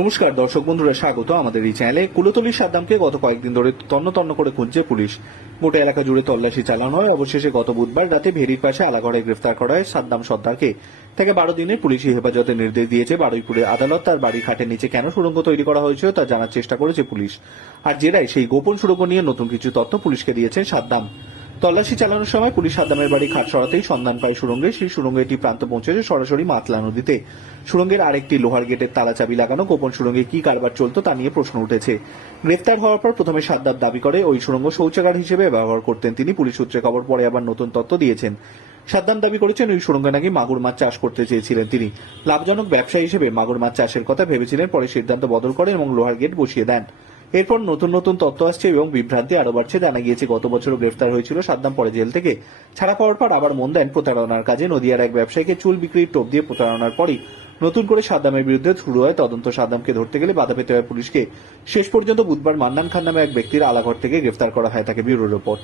নমস্কার, দর্শক বন্ধুরা, স্বাগত আমাদের এই চ্যানেলে। কুলতলির সাদ্দামকে গত কয়েকদিন ধরে তন্ন তন্ন করে খুঁজছে পুলিশ। গোটা এলাকা জুড়ে তল্লাশি চালানো হয়। অবশেষে গত বুধবার রাতে ভেরির পাশে আলাগড়ে গ্রেফতার করা হয় সাদ্দাম সর্দারকে। তাকে বারো দিনের পুলিশি হেফাজতের নির্দেশ দিয়েছে বারুইপুরে আদালত। তার বাড়ির খাটের নিচে কেন সুড়ঙ্গ তৈরি করা হয়েছিল তা জানার চেষ্টা করেছে পুলিশ। আর জেরায় সেই গোপন সুড়ঙ্গ নিয়ে নতুন কিছু তথ্য পুলিশকে দিয়েছেন সাদ্দাম। তল্লাশি চালানোর সময় পুলিশ সাদ্দামের বাড়ি খাট সরাতেই সন্ধান পায় সুড়ঙ্গে সেই সুড়ঙ্গে এটি প্রান্ত পৌঁছেছে সরাসরি মাতলা নদীতে। সুড়ঙ্গের আরেকটি লোহার গেটের তালা চাবি লাগানো, গোপন সুড়ঙ্গে কি কারবার চলতো তা নিয়ে প্রশ্ন উঠেছে। গ্রেফতার হওয়ার পর প্রথমে সাদ্দাম দাবি করে, ওই সুড়ঙ্গ শৌচাগার হিসেবে ব্যবহার করতেন তিনি। পুলিশ সূত্রে খবর পরে আবার নতুন তথ্য দিয়েছেন। সাদ্দাম দাবি করেছেন, ওই সুড়ঙ্গে নাকি মাগুর মাছ চাষ করতে চেয়েছিলেন তিনি। লাভজনক ব্যবসা হিসেবে মাগুর মাছ চাষের কথা ভেবেছিলেন, পরে সিদ্ধান্ত বদল করেন এবং লোহার গেট বসিয়ে দেন। এরপর নতুন নতুন তথ্য আসছে এবং বিভ্রান্তি আরও বাড়ছে। জানা গিয়েছে, গত বছর গ্রেফতার হয়েছিল সাদ্দাম পরে জেল থেকে। ছাড়া পাওয়ার পর আবার মন দেন প্রতারণার কাজে। নদিয়ার এক ব্যবসায়ীকে চুল বিক্রির টোপ দিয়ে প্রতারণার পরই নতুন করে সাদ্দামের বিরুদ্ধে শুরু হয় তদন্ত। সাদ্দামকে ধরতে গেলে বাধা পেতে হয় পুলিশকে। শেষ পর্যন্ত বুধবার মান্নান খান নামে এক ব্যক্তির আলাঘর থেকে গ্রেফতার করা হয় তাকে ব্যুরো রিপোর্ট।